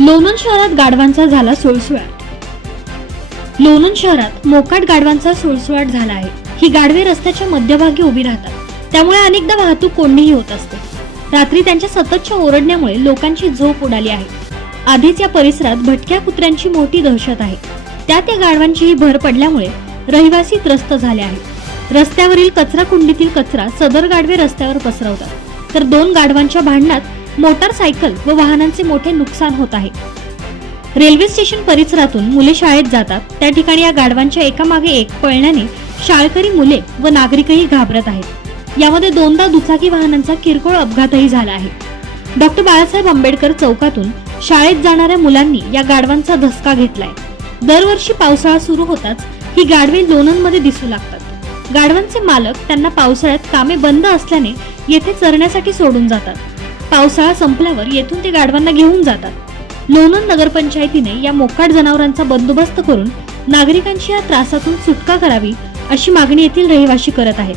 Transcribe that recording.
लोणंद शहरात गाढवांचा झाला सोळसुळाट लोणंद शहरात मोकाट गाढवांचा सोळसुळाट झाला आहे. ही गाढवे रस्त्याच्या मध्यभागी उभी राहतात. त्यामुळे अनेकदा वाहतूक कोंडीही होत असते. रात्री त्यांच्या सततच्या ओरडण्यामुळे लोकांची झोप उडाली आहे. आधीच या परिसरात भटक्या कुत्र्यांची मोठी दहशत आहे. त्यात या गाढवांचीही भर पडल्यामुळे रहिवासी त्रस्त झाले आहेत. रस्त्यावरील कचरा कुंडीतील कचरा सदर गाढवे रस्त्यावर पसरवतात. तर दोन गाढवांच्या भांडणात मोटारसायकल व वाहनांचे मोठे नुकसान होत आहे. रेल्वे स्टेशन परिसरातून मुले शाळेत जातात. त्या ठिकाणी या गाढवांच्या एकामागे एक पळण्याने शाळकरी मुले व नागरिकही घाबरत आहेत. यामध्ये दोनदा दुचाकी वाहनांचा किरकोळ अपघातही झाला आहे. डॉक्टर बाळासाहेब आंबेडकर चौकातून शाळेत जाणाऱ्या मुलांनी या गाढवांचा धसका घेतलाय. दरवर्षी पावसाळा सुरू होताच ही गाढवे लोणंदमध्ये दिसू लागतात. गाढवांचे मालक त्यांना पावसाळ्यात कामे बंद असल्याने येथे चरण्यासाठी सोडून जातात. पावसाळा संपल्यावर येथून ते गाढवांना घेऊन जातात. लोणंद नगरपंचायतीने या मोकाट जनावरांचा बंदोबस्त करून नागरिकांची या त्रासातून सुटका करावी अशी मागणी येथील रहिवासी करत आहेत.